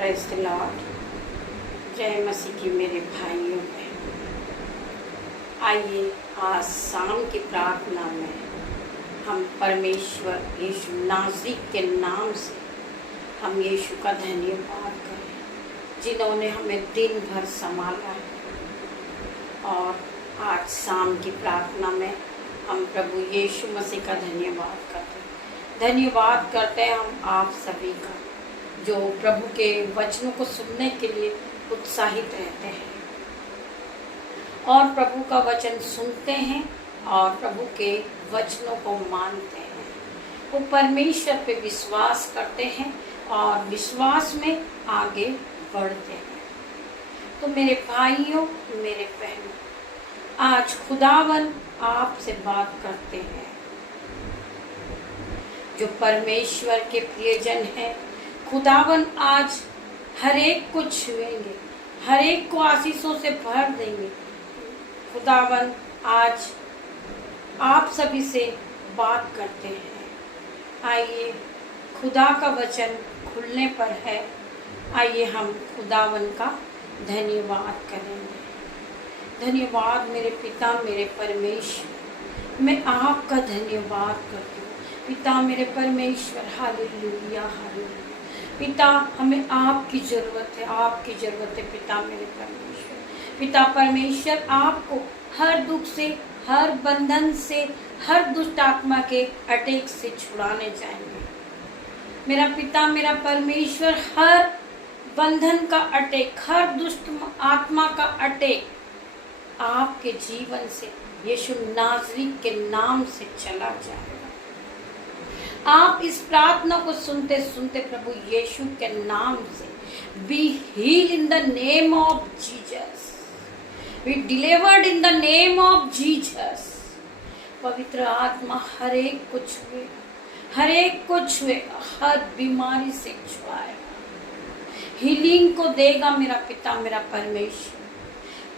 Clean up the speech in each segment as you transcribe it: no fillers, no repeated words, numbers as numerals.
Praise the Lord. जय मसीह की मेरे भाइयों बहनों। आइए आज शाम की प्रार्थना में हम परमेश्वर यीशु नाज़री के नाम से हम यीशु का धन्यवाद करें जिन्होंने हमें दिन भर संभाला है। और आज शाम की प्रार्थना में हम प्रभु यीशु मसीह का धन्यवाद करते हैं हम आप सभी का जो प्रभु के वचनों को सुनने के लिए उत्साहित रहते हैं और प्रभु का वचन सुनते हैं और प्रभु के वचनों को मानते हैं। वो परमेश्वर पे विश्वास करते हैं और विश्वास में आगे बढ़ते हैं। तो मेरे भाइयों, मेरे बहनों, आज खुदावन आपसे बात करते हैं। जो परमेश्वर के प्रियजन हैं, खुदावन आज हर एक को छुएंगे, हर एक को आशीषों से भर देंगे। खुदावन आज आप सभी से बात करते हैं। आइए, खुदा का वचन खुलने पर है। आइए हम खुदावन का धन्यवाद करेंगे। धन्यवाद मेरे पिता, मेरे परमेश्वर, मैं आपका धन्यवाद करती हूँ। पिता मेरे परमेश्वर, हालेलुया हालेलुया। पिता, हमें आपकी ज़रूरत है, आपकी ज़रूरत है पिता मेरे परमेश्वर। पिता परमेश्वर, आपको हर दुख से, हर बंधन से, हर दुष्ट आत्मा के अटैक से छुड़ाने जाएंगे। मेरा पिता मेरा परमेश्वर, हर बंधन का अटैक, हर दुष्ट आत्मा का अटैक आपके जीवन से यीशु नाज़री के नाम से चला जाएगा। आप इस प्रार्थना को सुनते सुनते प्रभु यीशु के नाम से be heal in the name of Jesus, be delivered in the name of Jesus. पवित्र आत्मा हर एक को छुएगा, हर एक को छुएगा, हर बीमारी से छुआएगा, हीलिंग को देगा मेरा पिता मेरा परमेश्वर।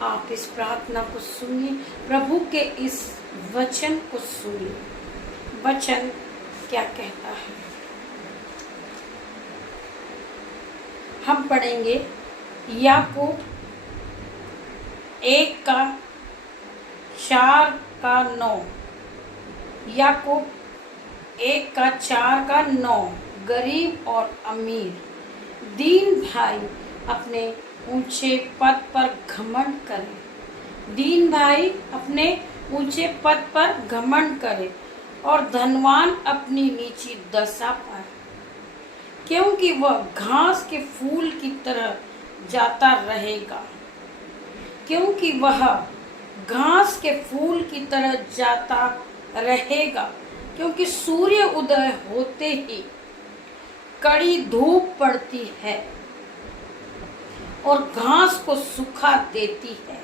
आप इस प्रार्थना को सुनिए, प्रभु के इस वचन को सुनिए। वचन क्या कहता है? हम पढ़ेंगे याकूब 1:4-9। याकूब 1:4-9। गरीब और अमीर, दीन भाई अपने ऊंचे पद पर घमंड करे। दीन भाई अपने ऊंचे पद पर घमंड करे और धनवान अपनी नीची दशा पर, क्योंकि वह घास के फूल की तरह जाता रहेगा। क्योंकि वह घास के फूल की तरह जाता रहेगा, क्योंकि सूर्य उदय होते ही कड़ी धूप पड़ती है और घास को सुखा देती है।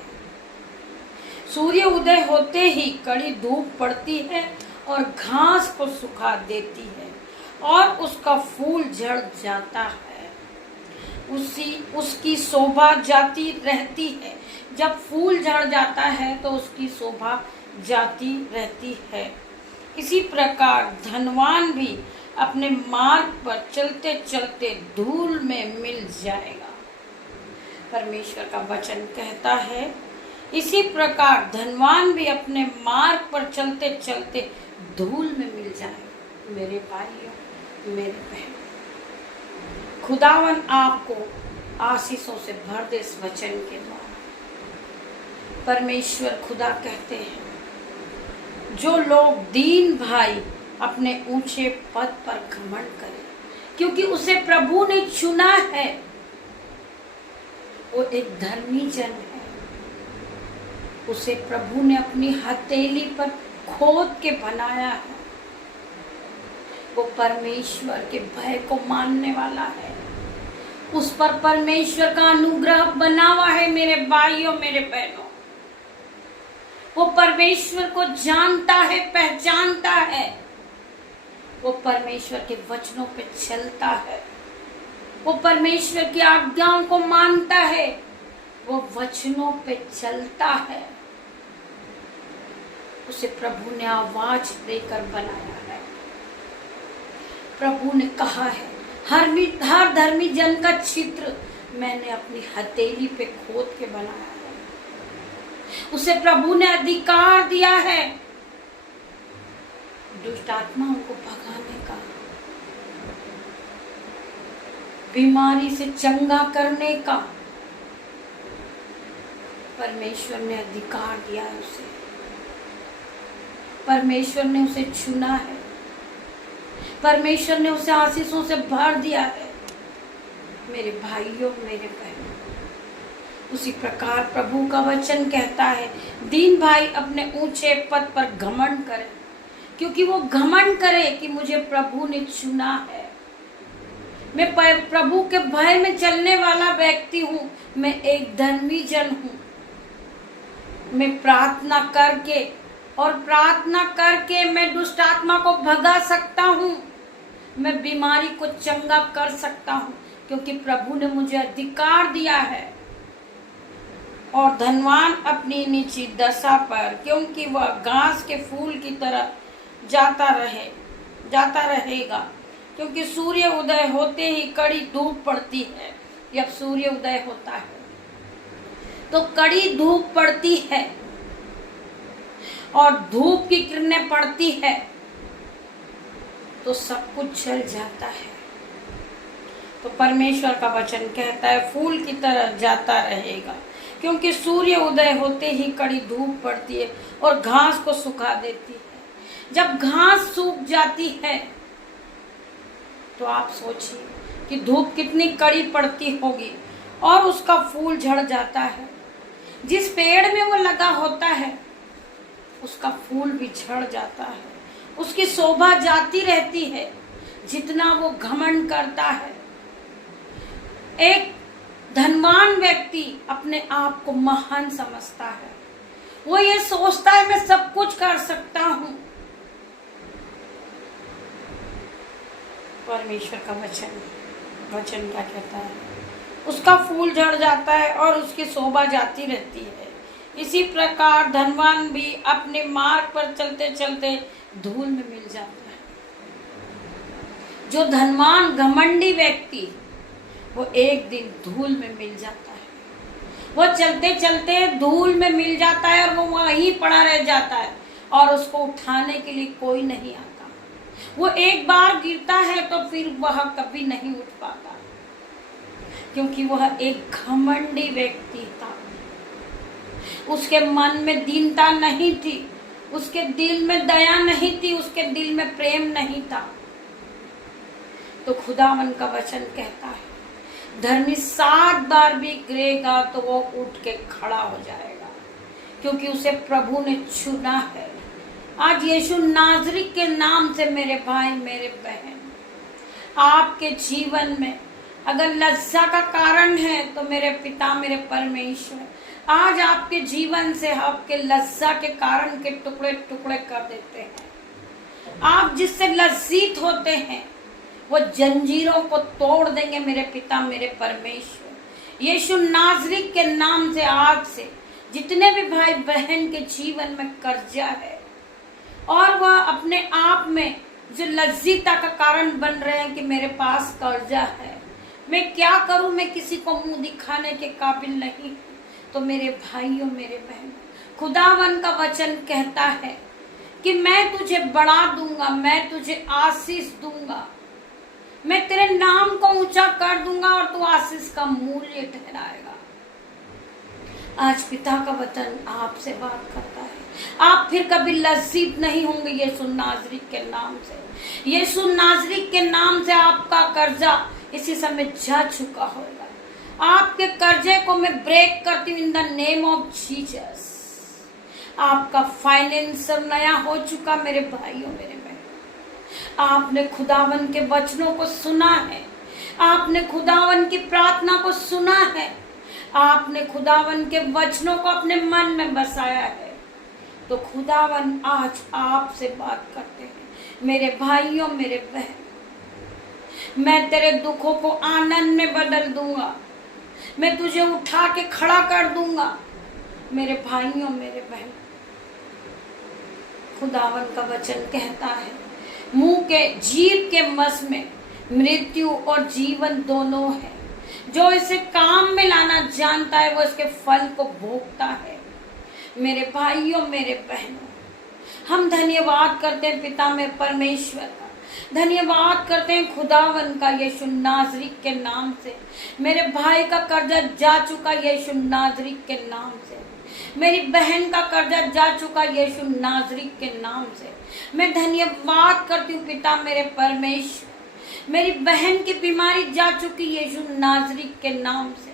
सूर्य उदय होते ही कड़ी धूप पड़ती है और घास को सुखा देती है और उसका फूल झड़ जाता है, उसकी शोभा जाती रहती है। जब फूल झड़ जाता है तो उसकी शोभा जाती रहती है। इसी प्रकार धनवान भी अपने मार्ग पर चलते चलते धूल में मिल जाएगा। परमेश्वर का वचन कहता है, इसी प्रकार धनवान भी अपने मार्ग पर चलते चलते धूल में मिल जाए। मेरे भाइयों, मेरे बहन, खुदावन आपको आशीषों से भर दे इस वचन के द्वारा। परमेश्वर खुदा कहते हैं, जो लोग दीन भाई अपने ऊंचे पद पर घमंड करें, क्योंकि उसे प्रभु ने चुना है। वो एक धर्मी जन है, उसे प्रभु ने अपनी हथेली पर खोद के बनाया है। वो परमेश्वर के भय को मानने वाला है, उस पर परमेश्वर का अनुग्रह बना हुआ है। मेरे भाइयों, मेरे बहनों, वो परमेश्वर को जानता है, पहचानता है। वो परमेश्वर के वचनों पे चलता है, वो परमेश्वर की आज्ञाओं को मानता है, वो वचनों पे चलता है। उसे प्रभु ने आवाज देकर बनाया है। प्रभु ने कहा है, हर धर्मी जन का चित्र मैंने अपनी हथेली पे खोद के बनाया है। उसे प्रभु ने अधिकार दिया है दुष्ट आत्माओं को भगाने का, बीमारी से चंगा करने का। परमेश्वर ने अधिकार दिया है उसे, परमेश्वर ने उसे चुना है, परमेश्वर ने उसे आशीषों से भर दिया है। मेरे भाइयों, मेरे बहनों, उसी प्रकार प्रभु का वचन कहता है, दीन भाई अपने ऊंचे पद पर घमंड करे, क्योंकि वो घमंड करे कि मुझे प्रभु ने चुना है। मैं प्रभु के भय में चलने वाला व्यक्ति हूं, मैं एक धर्मी जन हूं। मैं प्रार्थना करके मैं दुष्ट आत्मा को भगा सकता हूं, मैं बीमारी को चंगा कर सकता हूं, क्योंकि प्रभु ने मुझे अधिकार दिया है। और धनवान अपनी नीची दशा पर, क्योंकि वह घास के फूल की तरह जाता रहेगा, क्योंकि सूर्य उदय होते ही कड़ी धूप पड़ती है। जब सूर्य उदय होता है तो कड़ी धूप पड़ती है और धूप की किरणें पड़ती है तो सब कुछ जल जाता है। तो परमेश्वर का वचन कहता है फूल की तरह जाता रहेगा, क्योंकि सूर्य उदय होते ही कड़ी धूप पड़ती है और घास को सुखा देती है। जब घास सूख जाती है तो आप सोचिए कि धूप कितनी कड़ी पड़ती होगी और उसका फूल झड़ जाता है। जिस पेड़ में वो लगा होता है उसका फूल भी झड़ जाता है, उसकी शोभा जाती रहती है जितना वो घमंड करता है। एक धनवान व्यक्ति अपने आप को महान समझता है, वो ये सोचता है मैं सब कुछ कर सकता हूं। परमेश्वर का वचन क्या कहता है? उसका फूल झड़ जाता है और उसकी शोभा जाती रहती है। इसी प्रकार धनवान भी अपने मार्ग पर चलते चलते धूल में मिल जाता है। जो धनवान घमंडी व्यक्ति वो एक दिन धूल में मिल जाता है, वो चलते चलते धूल में मिल जाता है और वो वहीं पड़ा रह जाता है और उसको उठाने के लिए कोई नहीं आता। वो एक बार गिरता है तो फिर वह कभी नहीं उठ पाता, क्योंकि वह एक घमंडी व्यक्ति था। उसके मन में दीनता नहीं थी, उसके दिल में दया नहीं थी, उसके दिल में प्रेम नहीं था। तो खुदावन का वचन कहता है धर्मी 7 बार भी गिरेगा तो वो उठ के खड़ा हो जाएगा, क्योंकि उसे प्रभु ने चुना है। आज यीशु नाज़री के नाम से मेरे भाई मेरे बहन, आपके जीवन में अगर लज्जा का कारण है तो मेरे पिता मेरे परमेश्वर आज आपके जीवन से आपके लज्जा के कारण के टुकड़े टुकड़े कर देते हैं। आप जिससे लज्जित होते हैं वो जंजीरों को तोड़ देंगे मेरे पिता मेरे परमेश्वर। यीशु नाज़री के नाम से आज से जितने भी भाई बहन के जीवन में कर्जा है और वह अपने आप में जो लज्जिता का कारण बन रहे हैं कि मेरे पास कर्जा है, मैं क्या करूं, मैं किसी को मुंह दिखाने के काबिल नहीं, तो मेरे भाइयों मेरे बहनों, खुदावन का वचन कहता है कि मैं तुझे बढ़ा दूंगा, मैं तुझे आशीष दूंगा, मैं तेरे नाम को ऊंचा कर दूंगा और तू आशीष का मूल्य ठहराएगा। आज पिता का वचन आपसे बात करता है, आप फिर कभी लज्जित नहीं होंगे यीशु नाज़री के नाम से। यीशु नाज़री के नाम से आपका कर्जा इसी समय जा चुका होगा। आपके कर्जे को मैं ब्रेक करती हूँ इन द नेम ऑफ जीसस। आपका फाइनेंसर नया हो चुका मेरे भाइयों मेरे बहनों। आपने खुदावन के वचनों को सुना है, आपने खुदावन की प्रार्थना को सुना है, आपने खुदावन के वचनों को अपने मन में बसाया है। तो खुदावन आज आपसे बात करते हैं मेरे भाइयों मेरे बहन, मैं तेरे दुखों को आनंद में बदल दूंगा, मैं तुझे उठा के खड़ा कर दूंगा मेरे भाइयों मेरे बहन। खुदावन का वचन कहता है मुंह के जीभ के मस में मृत्यु और जीवन दोनों है। जो इसे काम में लाना जानता है वो इसके फल को भोगता है। मेरे भाइयों, मेरे बहनों, हम धन्यवाद करते हैं पिता में परमेश्वर का, धन्यवाद करते हैं खुदावन का यीशु नाज़री के नाम से। मेरे भाई का कर्जा जा चुका यीशु नाज़री के नाम से। मेरी बहन का कर्जा जा चुका यीशु नाज़री के नाम से। मैं धन्यवाद करती हूँ पिता मेरे परमेश्वर। मेरी बहन की बीमारी जा चुकी यीशु नाज़री के नाम से।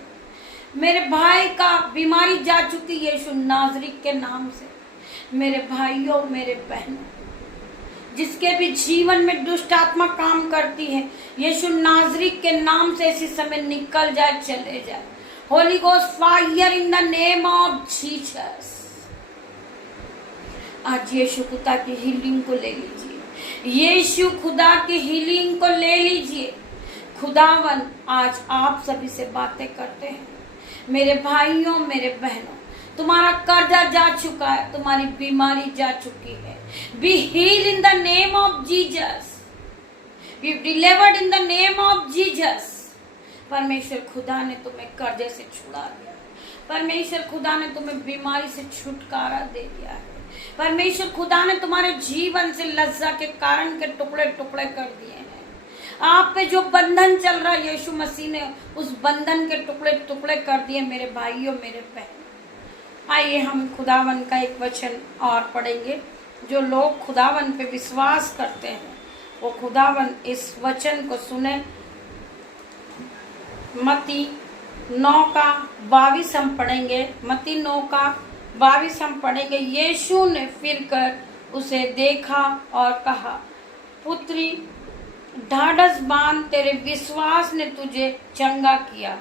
मेरे भाई का बीमारी जा चुकी यीशु नाज़री के नाम से। मेरे भाइयों, मेरे बहनों, जिसके भी जीवन में दुष्ट आत्मा काम करती है, यीशु नाज़री के नाम से इसी समय निकल जाए, चले जाए। Holy ghost fire in the name of Jesus. आज यीशु खुदा की हीलिंग को ले लीजिए। यीशु खुदा की हीलिंग को ले लीजिए। खुदावन आज आप सभी से बातें करते हैं। मेरे भाइयों, मेरे बहनों, तुम्हारा कर्जा जा चुका है, तुम्हारी बीमारी जा चुकी है। Be heal in the name of Jesus, be delivered in the name of Jesus. परमेश्वर खुदा ने तुम्हें कर्जे से छुड़ा दिया। परमेश्वर खुदा ने तुम्हें बीमारी से छुटकारा दे दिया है। परमेश्वर खुदा ने तुम्हारे जीवन से लज्जा के कारण के टुकड़े टुकड़े कर दिए हैं। आप पे जो बंधन चल रहा है, यीशु मसीह ने उस बंधन के टुकड़े टुकड़े कर दिए। मेरे भाइयों, मेरे बहनों, आइए हम खुदावन का एक वचन और पढ़ेंगे। जो लोग खुदावन पे विश्वास करते हैं वो खुदावन इस वचन को सुने। मत्ती 9:22 हम पढ़ेंगे। मत्ती 9:22 हम पढ़ेंगे। यीशु ने फिरकर उसे देखा और कहा, पुत्री, ढाढ़स बांध, तेरे विश्वास ने तुझे चंगा किया।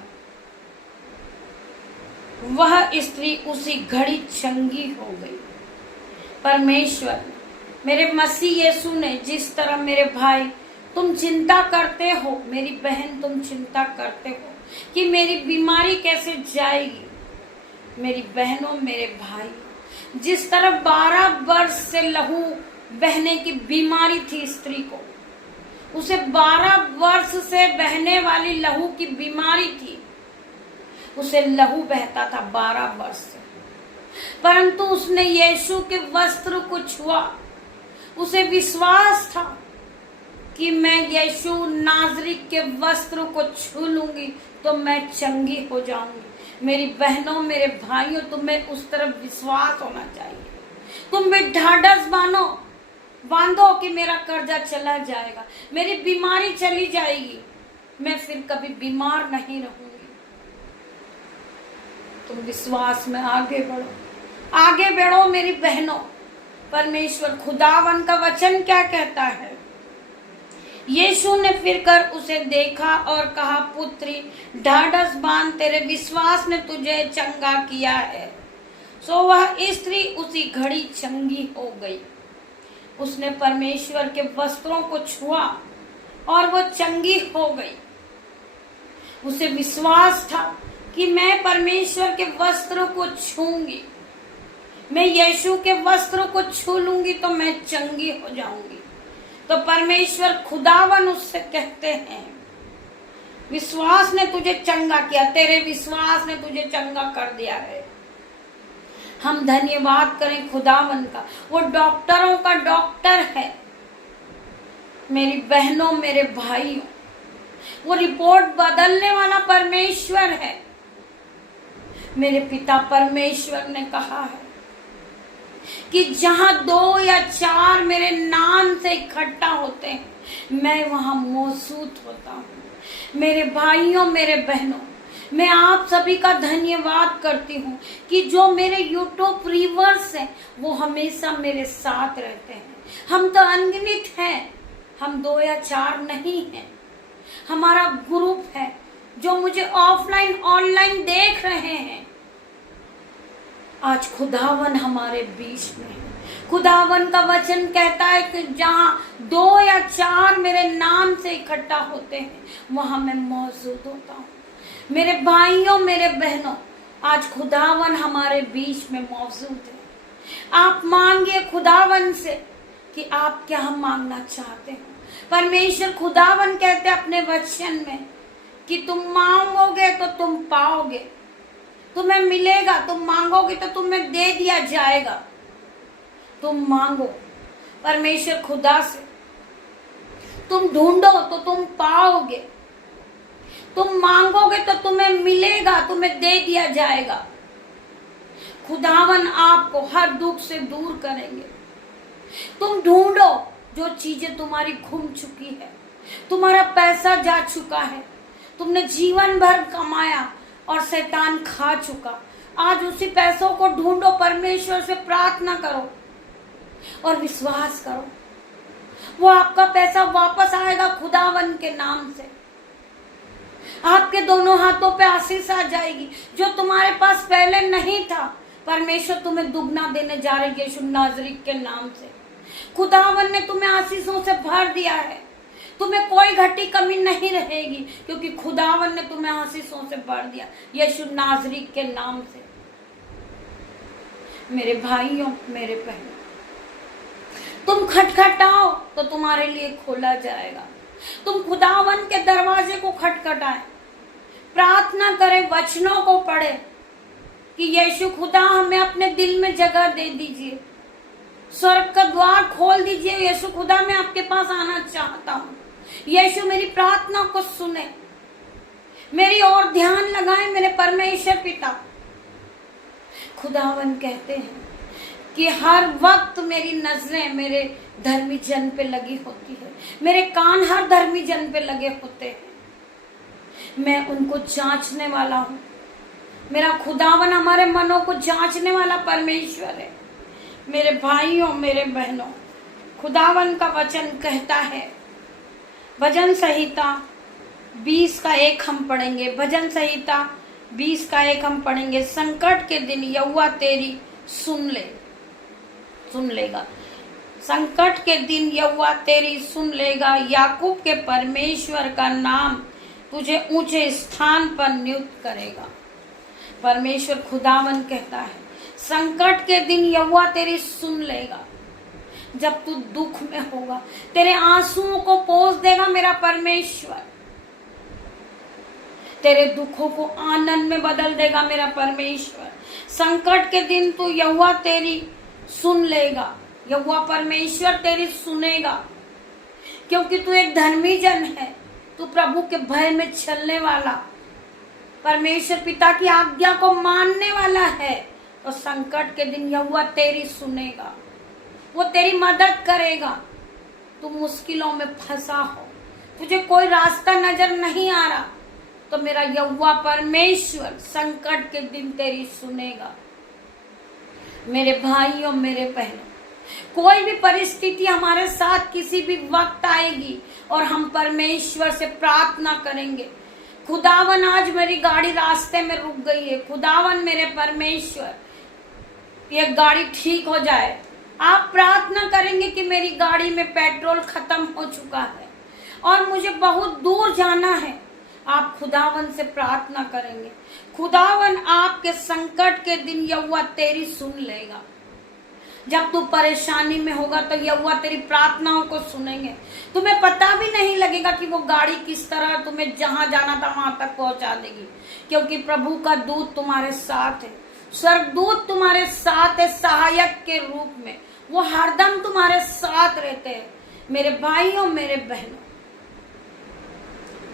वह स्त्री उसी घड़ी चंगी हो गई। परमेश्वर, मेरे मसीह यीशु ने जिस तरह, मेरे भाई तुम चिंता करते हो, मेरी बहन तुम चिंता करते हो कि मेरी बीमारी कैसे जाएगी। मेरी बहनों, मेरे भाई, जिस तरह 12 वर्ष से लहू बहने की बीमारी थी स्त्री को, उसे 12 वर्ष से बहने वाली लहू की बीमारी थी। उसे लहू बहता था 12 वर्ष से, परंतु उसने यीशु के वस्त्र को छुआ। उसे विश्वास था कि मैं यीशु नाज़री के वस्त्र को छू लूंगी तो मैं चंगी हो जाऊंगी। मेरी बहनों, मेरे भाइयों, तुम्हें उस तरफ विश्वास होना चाहिए। तुम भी ढाढ़स बांधो कि मेरा कर्जा चला जाएगा, मेरी बीमारी चली जाएगी, मैं फिर कभी बीमार नहीं रहूंगी। तुम विश्वास में आगे बढ़ो, आगे बढ़ो मेरी बहनों। परमेश्वर खुदावन का वचन क्या कहता है? यीशु ने फिरकर उसे देखा और कहा, पुत्री, ढाढ़स बांध, तेरे विश्वास ने तुझे चंगा किया है। सो वह स्त्री उसी घड़ी चंगी हो गई। उसने परमेश्वर के वस्त्रों को छुआ और वो चंगी हो गई। उसे विश्वास था कि मैं परमेश्वर के वस्त्रों को छूंगी, मैं यीशु के वस्त्रों को छू लूंगी तो मैं चंगी हो जाऊंगी। तो परमेश्वर खुदावन उससे कहते हैं, विश्वास ने तुझे चंगा किया, तेरे विश्वास ने तुझे चंगा कर दिया है। हम धन्यवाद करें खुदावन का। वो डॉक्टरों का डॉक्टर है। मेरी बहनों, मेरे भाइयों, वो रिपोर्ट बदलने वाला परमेश्वर है। मेरे पिता परमेश्वर ने कहा है कि जहां 2 या 4 मेरे नाम से इकट्ठा होते हैं, मैं वहां मौजूद होता हूं। मेरे भाइयों, मेरे बहनों, मैं आप सभी का धन्यवाद करती हूँ कि जो मेरे यूट्यूब व्यूअर्स हैं वो हमेशा मेरे साथ रहते हैं। हम तो अनगिनत हैं, हम 2 या 4 नहीं हैं। हमारा ग्रुप है जो मुझे ऑफलाइन ऑनलाइन देख रहे हैं। आज खुदावन हमारे बीच में है। खुदावन का वचन कहता है कि जहां 2 या 4 मेरे नाम से इकट्ठा होते हैं वहां मैं मौजूद होता हूँ। मेरे भाइयों, मेरे बहनों, आज खुदावन हमारे बीच में मौजूद है। आप मांगिए खुदावन से कि आप क्या मांगना चाहते हो। परमेश्वर खुदावन कहते अपने वचन में कि तुम मांगोगे तो तुम पाओगे, तुम्हें मिलेगा, तुम मांगोगे तो तुम्हें दे दिया जाएगा। तुम मांगो परमेश्वर खुदा से, तुम ढूंढो तो तुम पाओगे, तुम मांगोगे तो तुम्हें मिलेगा, तुम्हें दे दिया जाएगा। खुदावन आपको हर दुख से दूर करेंगे। तुम ढूंढो, जो चीजें तुम्हारी घूम चुकी है, तुम्हारा पैसा जा चुका है, तुमने जीवन भर कमाया और शैतान खा चुका, आज उसी पैसों को ढूंढो, परमेश्वर से प्रार्थना करो और विश्वास करो, वो आपका पैसा वापस आएगा खुदावन के नाम से। आपके दोनों हाथों पे आशीष आ जाएगी। जो तुम्हारे पास पहले नहीं था, परमेश्वर तुम्हें दुगना देने जा रही है यीशु नाज़री के नाम से। खुदावन ने तुम्हें आशीषों से भर दिया है, तुम्हें कोई घटी कमी नहीं रहेगी, क्योंकि खुदावन ने तुम्हें आशीषों से भर दिया यीशु नाज़री के नाम से। मेरे भाइयों, मेरे बहनों, तुम खटखटाओ तो तुम्हारे लिए खोला जाएगा। तुम खुदावन के दरवाजे को खटखटाएं, प्रार्थना करें, वचनों को पढ़े कि यीशु खुदा हमें अपने दिल में जगह दे दीजिए, स्वर्ग का द्वार खोल दीजिए। यीशु खुदा मैं आपके पास आना चाहता हूँ। यीशु मेरी प्रार्थना को सुने, मेरी ओर ध्यान लगाए मेरे परमेश्वर पिता। खुदावन कहते हैं कि हर वक्त मेरी नजरें मेरे धर्मी जन पे लगी होती है, मेरे कान हर धर्मी जन पे लगे होते हैं, मैं उनको जांचने वाला हूँ। मेरा खुदावन हमारे मनों को जांचने वाला परमेश्वर है। मेरे भाइयों, मेरे बहनों, खुदावन का वचन कहता है, भजन संहिता 20 का 1 हम पढ़ेंगे। भजन संहिता 20 का 1 हम पढ़ेंगे। संकट के दिन यहोवा तेरी सुन लेगा। संकट के दिन यहोवा तेरी सुन लेगा। याकूब के परमेश्वर का नाम तुझे ऊंचे स्थान पर नियुक्त करेगा। परमेश्वर खुदावन कहता है, संकट के दिन यहोवा तेरी सुन लेगा। जब तू दुख में होगा, तेरे आंसुओं को पोंछ देगा मेरा परमेश्वर, तेरे दुखों को आनंद में बदल देगा मेरा परमेश्वर। संकट के दिन तू यहोवा तेरी सुन लेगा, यहोवा परमेश्वर तेरी सुनेगा, क्योंकि तू एक धर्मी जन है, तू प्रभु के भय में चलने वाला, परमेश्वर पिता की आज्ञा को मानने वाला है। तो संकट के दिन यहोवा तेरी सुनेगा, वो तेरी मदद करेगा। तू मुश्किलों में फंसा हो, तुझे कोई रास्ता नजर नहीं आ रहा, तो मेरा यहोवा परमेश्वर संकट के दिन तेरी सुनेगा। मेरे भाइयों, मेरे बहनों, कोई भी परिस्थिति हमारे साथ किसी भी वक्त आएगी और हम परमेश्वर से प्रार्थना करेंगे, खुदावन आज मेरी गाड़ी रास्ते में रुक गई है, खुदावन मेरे परमेश्वर ये गाड़ी ठीक हो जाए। आप प्रार्थना करेंगे कि मेरी गाड़ी में पेट्रोल खत्म हो चुका है और मुझे बहुत दूर जाना है। आप खुदावन से प्रार्थना करेंगे, खुदावन आपके संकट के दिन यहोवा तेरी सुन लेगा। जब तू परेशानी में होगा तो यहोवा तेरी प्रार्थनाओं को सुनेंगे। तुम्हें पता भी नहीं लगेगा कि वो गाड़ी किस तरह तुम्हें जहां जाना था वहां तक पहुंचा देगी, क्योंकि प्रभु का दूत तुम्हारे साथ है, स्वर्गदूत तुम्हारे साथ है, सहायक के रूप में वो हरदम तुम्हारे साथ रहते हैं। मेरे भाइयों, मेरे बहनों,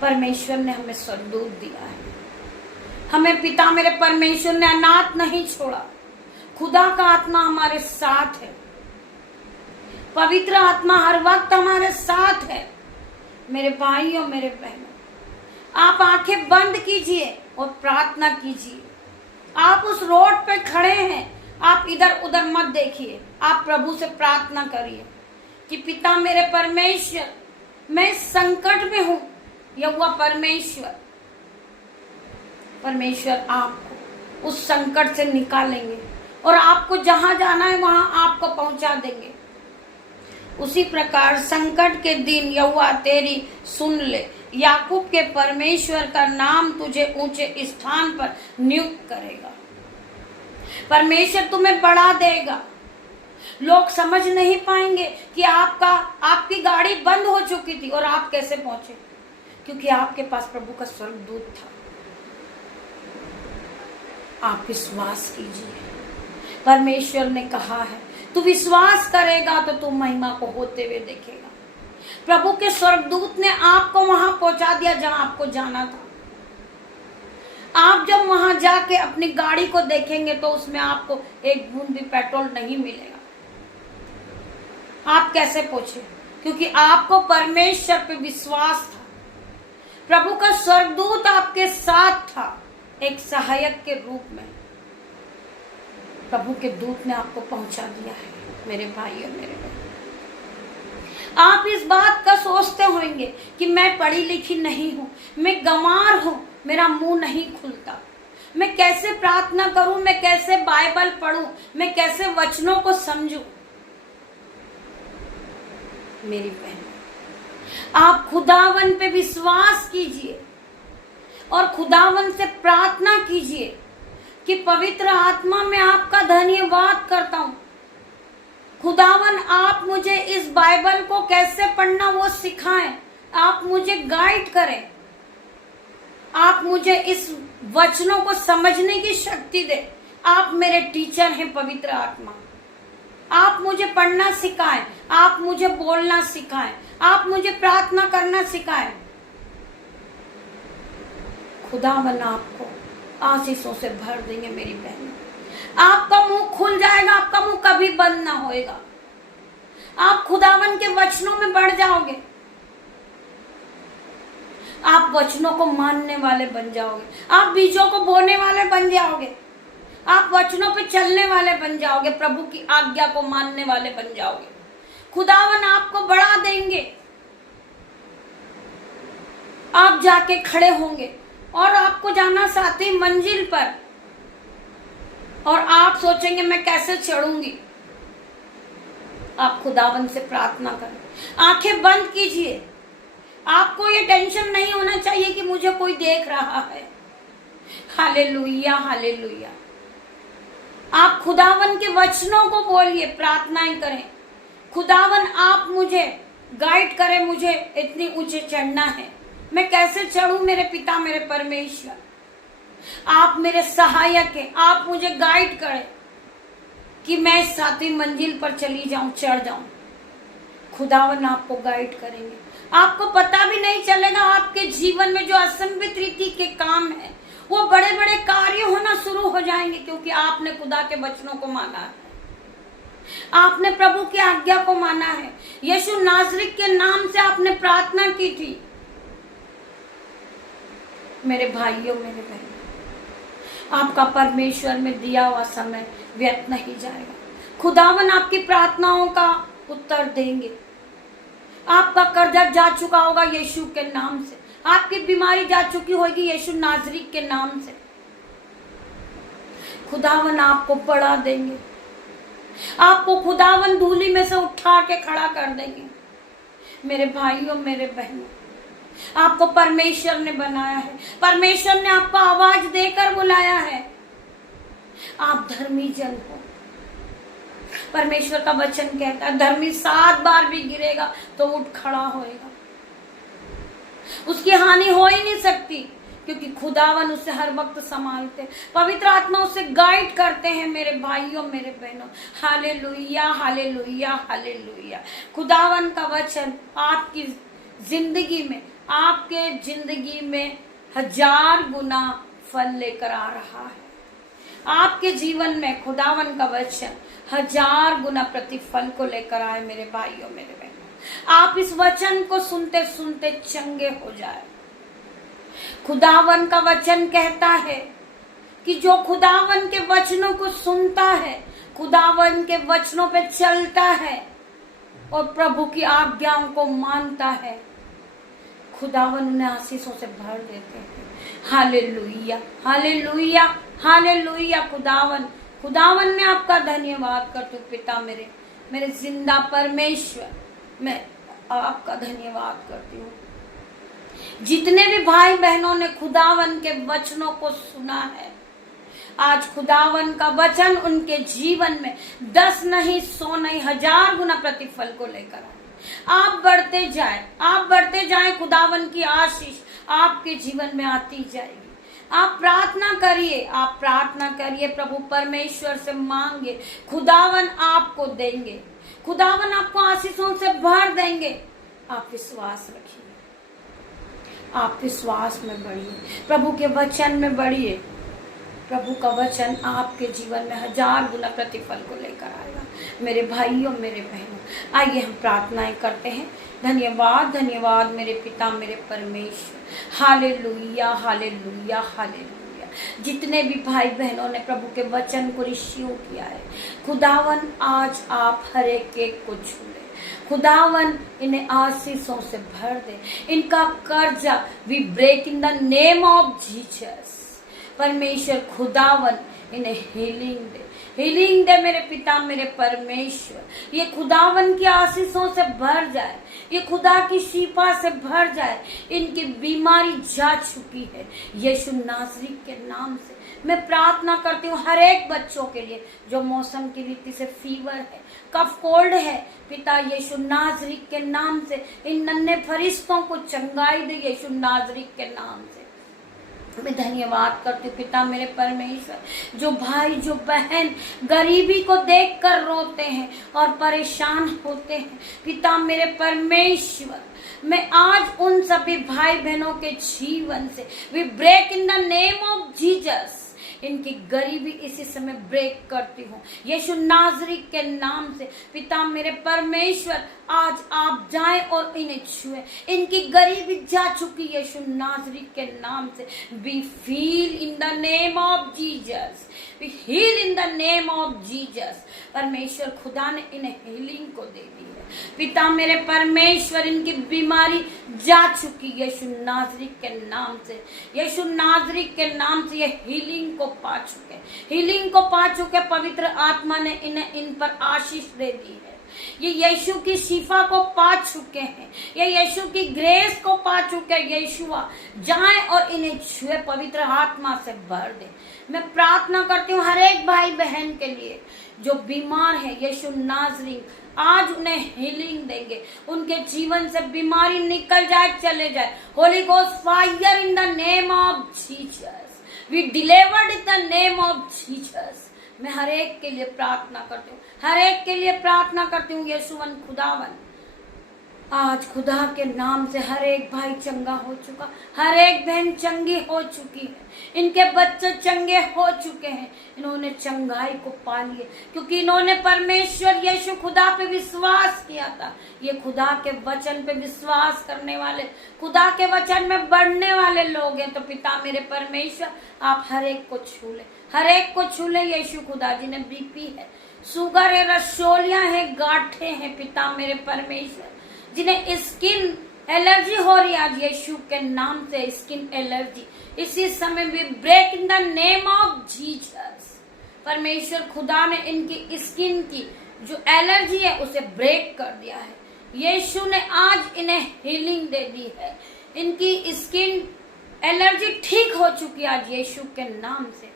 परमेश्वर ने हमें स्वर्गदूत दिया है, हमें पिता मेरे परमेश्वर ने अनाथ नहीं छोड़ा। खुदा का आत्मा हमारे साथ है, पवित्र आत्मा हर वक्त हमारे साथ है। मेरे भाइयों, मेरे बहनों, आप आंखें बंद कीजिए और प्रार्थना कीजिए। आप उस रोड पे खड़े हैं, आप इधर उधर मत देखिए, आप प्रभु से प्रार्थना करिए कि पिता मेरे परमेश्वर, मैं संकट में हूं। यहोवा परमेश्वर आपको उस संकट से निकालेंगे और आपको जहां जाना है वहां आपको पहुंचा देंगे। उसी प्रकार संकट के दिन यहोवा तेरी सुन ले। याकूब के परमेश्वर का नाम तुझे ऊंचे स्थान पर नियुक्त करेगा। परमेश्वर तुम्हें बढ़ा देगा, लोग समझ नहीं पाएंगे कि आपकी गाड़ी बंद हो चुकी थी और आप कैसे पहुंचे, क्योंकि आपके पास प्रभु का स्वर्गदूत था। आप विश्वास कीजिए, परमेश्वर ने कहा है तू विश्वास करेगा तो तू महिमा को होते हुए देखेगा। प्रभु के स्वर्गदूत ने आपको वहां पहुंचा दिया जहां आपको जाना था। आप जब वहां जाके अपनी गाड़ी को देखेंगे तो उसमें आपको एक बूंद भी पेट्रोल नहीं मिलेगा। आप कैसे पहुंचे? क्योंकि आपको परमेश्वर पे विश्वास था। प्रभु का स्वर्गदूत आपके साथ था, एक सहायक के रूप में। प्रभु के दूत ने आपको पहुंचा दिया है मेरे भाई और मेरे बहन। आप इस बात का सोचते होंगे कि मैं पढ़ी लिखी नहीं हूं, मैं गंवार हूं, मेरा मुंह नहीं खुलता, मैं कैसे प्रार्थना करूं, मैं कैसे बाइबल पढूं, मैं कैसे वचनों को समझूं। मेरी बहन, आप खुदावन पे विश्वास कीजिए और खुदावन से प्रार्थना कीजिए कि पवित्र आत्मा में आपका धन्यवाद करता हूं। खुदावन, आप मुझे इस बाइबल को कैसे पढ़ना वो सिखाएं, आप मुझे गाइड करें, आप मुझे इस वचनों को समझने की शक्ति दे। आप मेरे टीचर हैं पवित्र आत्मा। आप मुझे पढ़ना सिखाएं, आप मुझे बोलना सिखाएं, आप मुझे प्रार्थना करना सिखाएं। खुदावन आपको आशीषों से भर देंगे मेरी बहन। आपका मुंह खुल जाएगा, आपका मुंह कभी बंद ना होएगा। आप खुदावन के वचनों में बढ़ जाओगे, आप वचनों को मानने वाले बन जाओगे, आप बीजों को बोने वाले बन जाओगे, आप वचनों पे चलने वाले बन जाओगे, प्रभु की आज्ञा को मानने वाले बन जाओगे। खुदावन आपको बढ़ा देंगे। आप जाके खड़े होंगे और आपको जाना साथी मंजिल पर, और आप सोचेंगे मैं कैसे चढ़ूंगी। आप खुदावन से प्रार्थना करें, आंखें बंद कीजिए। आपको ये टेंशन नहीं होना चाहिए कि मुझे कोई देख रहा है। Hallelujah, hallelujah. आप खुदावन के वचनों को बोलिए, प्रार्थनाएं करें। खुदावन आप मुझे गाइड करें, मुझे इतनी ऊंचे चढ़ना है, मैं कैसे चढ़ूं मेरे पिता मेरे परमेश्वर। आप मेरे सहायक हैं, आप मुझे गाइड करें कि मैं सातवीं मंजिल पर चली जाऊं, चढ़ जाऊं। खुदावन आपको गाइड करेंगे, आपको पता भी नहीं चलेगा। आपके जीवन में जो असंभित रीति के काम है वो बड़े बड़े कार्य होना शुरू हो जाएंगे, क्योंकि आपने खुदा के वचनों को माना है, आपने प्रभु की आज्ञा को माना है। यीशु नासरी के नाम से आपने प्रार्थना की थी। मेरे भाइयों मेरे बहनों, आपका परमेश्वर में दिया हुआ समय व्यर्थ नहीं जाएगा। खुदावन आपकी प्रार्थनाओं का उत्तर देंगे। आपका कर्जा जा चुका होगा यीशु के नाम से, आपकी बीमारी जा चुकी होगी यीशु नासरी के नाम से। खुदावन आपको बढ़ा देंगे, आपको खुदावन धूली में से उठा के खड़ा कर देंगे। मेरे भाइयों मेरे बहनों, आपको परमेश्वर ने बनाया है, परमेश्वर ने आपको आवाज देकर बुलाया है। आप धर्मी जन हो। परमेश्वर का वचन कहता है धर्मी 7 बार भी गिरेगा तो उठ खड़ा होएगा, उसकी हानि हो ही नहीं सकती, क्योंकि खुदावन उसे हर वक्त संभालते, पवित्र आत्मा उसे गाइड करते हैं। मेरे भाइयों मेरे बहनों, हालेलुया, हालेलुया, हालेलुया। खुदावन का वचन आपकी जिंदगी में, आपके जिंदगी में 1000 गुना फल लेकर आ रहा है। आपके जीवन में खुदावन का वचन 1000 गुना प्रतिफल को लेकर आए। मेरे भाइयों मेरे बहनों, आप इस वचन को सुनते सुनते चंगे हो जाए। खुदावन का वचन कहता है कि जो खुदावन के वचनों को सुनता है, खुदावन के वचनों पे चलता है और प्रभु की आज्ञाओं को मानता है, खुदावन उन्हें आशीषों से भर देते हैं। Hallelujah, hallelujah, hallelujah. खुदावन मैं आपका धन्यवाद करती हूँ पिता मेरे जिंदा परमेश्वर, मैं आपका धन्यवाद करती हूँ। जितने भी भाई बहनों ने खुदावन के वचनों को सुना है, आज खुदावन का वचन उनके जीवन में 10 नहीं 100 नहीं 1000 गुना प्रतिफल को लेकर आए। आप बढ़ते जाए, खुदावन की आशीष आपके जीवन में आती जाएगी। आप प्रार्थना करिए, प्रभु परमेश्वर से मांगे, खुदावन आपको देंगे, खुदावन आपको आशीषों से भर देंगे। आप विश्वास रखिए, आप विश्वास में बढ़िए, प्रभु के वचन में बढ़िए। प्रभु का वचन आपके जीवन में 1000 गुना प्रतिफल को लेकर आएगा। मेरे भाइयों, मेरे बहनों, आइए हम प्रार्थनाएं करते हैं। धन्यवाद मेरे पिता, मेरे परमेश्वर। Hallelujah, hallelujah, hallelujah. जितने भी भाई बहनों ने प्रभु के वचन को रिसीव किया है, खुदावन आज आप हर एक को छू ले। खुदावन इन्हें आशीषों से भर दे। इनका कर्जा we break in the name of Jesus. परमेश्वर खुदावन इन्हें हीलिंग दे मेरे पिता, मेरे परमेश्वर। ये खुदावन की आशीषों से भर जाए, ये खुदा की शिफा से भर जाए। इनकी बीमारी जा चुकी है, यीशु नासरी के नाम से मैं प्रार्थना करती हूँ हर एक बच्चों के लिए जो मौसम की रीति से फीवर है, कफ कोल्ड है। पिता यीशु नासरी के नाम से इन नन्हे फरिश्तों को चंगाई दे, यीशु नासरी के नाम से। मैं धन्यवाद करती हूँ पिता मेरे परमेश्वर, जो भाई जो बहन गरीबी को देखकर रोते हैं और परेशान होते हैं, पिता मेरे परमेश्वर, मैं आज उन सभी भाई बहनों के जीवन से we break in the name of Jesus इनकी गरीबी इसी समय ब्रेक करती हूँ यीशु नासरी के नाम से। पिता मेरे परमेश्वर, आज आप जाएं और इन्हें छुएं। इनकी गरीबी जा चुकी यीशु नासरी के नाम से। Be feel in the name of Jesus, be heal in the name of Jesus. परमेश्वर खुदा ने इन्हें हीलिंग को दे दी है। पिता मेरे परमेश्वर, इनकी बीमारी जा चुकी यीशु नासरी के नाम से। यीशु नासरी के नाम से ये हीलिंग को पा चुके, पवित्र आत्मा ने इन्हें इन पर आशीष दे दी है। ये यीशु की शिफा को पा चुके हैं, ये यीशु की ग्रेस को पा चुके हैं। यीशुआ जाए और इन्हें छुए, पवित्र आत्मा से भर दे। मैं प्रार्थना करती हूँ हर एक भाई बहन के लिए जो बीमार है, यीशु नासरी आज उन्हें हीलिंग देंगे। उनके जीवन से बीमारी निकल जाए, चले जाए। Holy ghost fire in the name of Jesus, we delivered in the name of Jesus. मैं हर एक के लिए प्रार्थना करती हूँ, हर एक के लिए प्रार्थना करती हूँ। यीशुवन खुदावन, आज खुदा के नाम से हर एक भाई चंगा हो चुका, हर एक बहन चंगी हो चुकी है, इनके बच्चे चंगे हो चुके हैं। इन्होंने चंगाई को पा लिए क्योंकि इन्होंने परमेश्वर यीशु खुदा पे विश्वास किया था। ये खुदा के वचन पे विश्वास करने वाले, खुदा के वचन में बढ़ने वाले लोग हैं। तो पिता मेरे परमेश्वर, आप हर एक को छू ले, हर एक को छू ले। यीशु खुदा, जिन्हें बीपी है, शुगर है, रसोलियां है, गांठे हैं, पिता मेरे परमेश्वर, जिन्हें स्किन एलर्जी हो रही है, आज यीशु के नाम से स्किन एलर्जी इसी समय भी break in the name of Jesus. परमेश्वर खुदा ने इनकी स्किन की जो एलर्जी है उसे ब्रेक कर दिया है। यीशु ने आज इन्हें हीलिंग दे दी है, इनकी स्किन एलर्जी ठीक हो चुकी है आज यीशु के नाम से।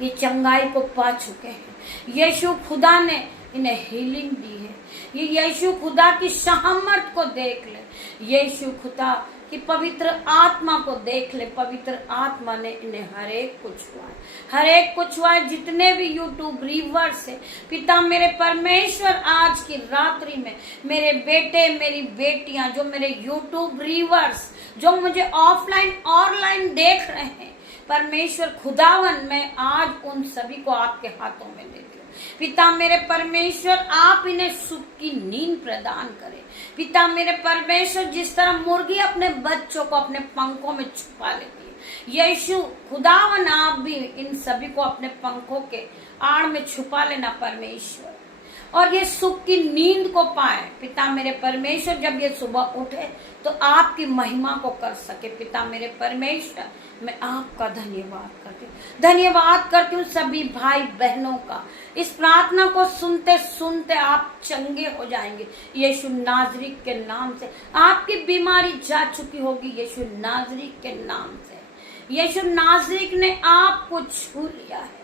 ये चंगाई को पा चुके हैं, यीशु खुदा ने इन्हें हीलिंग दी है। ये यीशु खुदा की सामर्थ को देख ले, यीशु खुदा की पवित्र आत्मा को देख ले। पवित्र आत्मा ने इन्हें हर एक को छुआ, जितने भी यूट्यूब व्यूअर्स है, पिता मेरे परमेश्वर, आज की रात्रि में मेरे बेटे, मेरी बेटियां, जो मेरे यूट्यूब व्यूअर्स, जो मुझे ऑफलाइन ऑनलाइन देख रहे हैं, परमेश्वर खुदावन, मैं आज उन सभी को आपके हाथों में देती हूँ। पिता मेरे परमेश्वर, आप इन्हें सुख की नींद प्रदान करें। पिता मेरे परमेश्वर, जिस तरह मुर्गी अपने बच्चों को अपने पंखों में छुपा लेती है, यीशु खुदावन, आप भी इन सभी को अपने पंखों के आड़ में छुपा लेना परमेश्वर, और ये सुख की नींद को पाए। पिता मेरे परमेश्वर, जब ये सुबह उठे तो आपकी महिमा को कर सके। पिता मेरे परमेश्वर, मैं आपका धन्यवाद करती हूँ सभी भाई बहनों का। इस प्रार्थना को सुनते सुनते आप चंगे हो जाएंगे यीशु नासरी के नाम से। आपकी बीमारी जा चुकी होगी यीशु नासरी के नाम से। यीशु नाज़रीन ने आपको छू लिया है।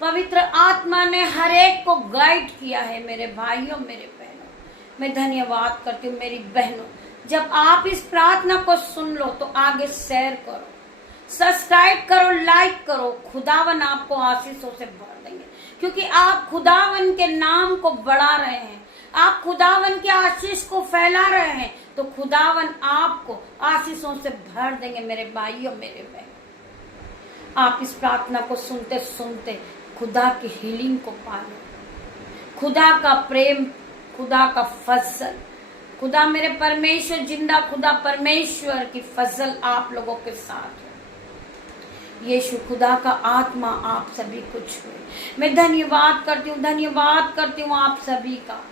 पवित्र आत्मा ने हर एक को गाइड किया है। मेरे भाइयों, मेरे बहनों, मैं धन्यवाद करती हूँ। मेरी बहनों, जब आप इस प्रार्थना को सुन लो तो आगे शेयर करो, सब्सक्राइब करो, लाइक करो। खुदावन आपको आशीषों से भर देंगे, क्योंकि आप खुदावन के नाम को बढ़ा रहे हैं, आप खुदावन के आशीष को फैला रहे हैं, तो खुदावन आपको आशीषों से भर देंगे। मेरे भाइयों, मेरे बहनों, आप इस प्रार्थना को सुनते सुनते खुदा की हीलिंग को पालो, खुदा का प्रेम, खुदा का फजल, खुदा मेरे परमेश्वर, जिंदा खुदा परमेश्वर की फजल आप लोगों के साथ है। यीशु खुदा का आत्मा आप सभी को छुए। मैं धन्यवाद करती हूँ, धन्यवाद करती हूँ आप सभी का।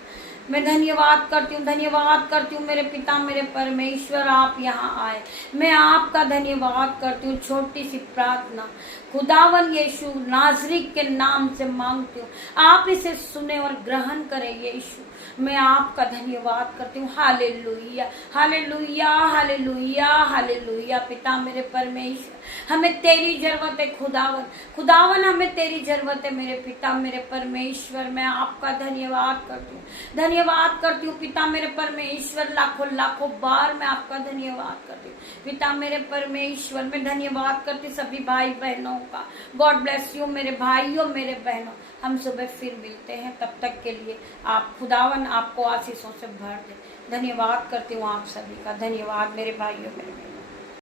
मैं धन्यवाद करती हूँ, धन्यवाद करती हूँ मेरे पिता, मेरे परमेश्वर, आप यहाँ आए। मैं आपका धन्यवाद करती हूँ। छोटी सी प्रार्थना खुदावन यीशु नाज़री के नाम से मांगती हूँ, आप इसे सुने और ग्रहण करें। यीशु, मैं आपका धन्यवाद करती हूँ। Hallelujah, hallelujah, hallelujah, hallelujah. पिता मेरे परमेश्वर, हमें तेरी जरूरत है। खुदावन, खुदावन, हमें तेरी जरूरत है। मेरे पिता, मेरे परमेश्वर, मैं आपका धन्यवाद करती हूँ, धन्यवाद करती हूँ। पिता मेरे परमेश्वर, लाखों लाखों बार मैं आपका धन्यवाद करती हूँ। पिता मेरे परमेश्वर, मैं धन्यवाद करती सभी भाई बहनों का। गॉड ब्लेस यू मेरे भाइयों, मेरे बहनों। हम सुबह फिर मिलते हैं, तब तक के लिए आप खुदावन आपको आशीषों से भर दे। धन्यवाद करती हूँ आप सभी का। धन्यवाद मेरे भाइयों, मेरे बहनों।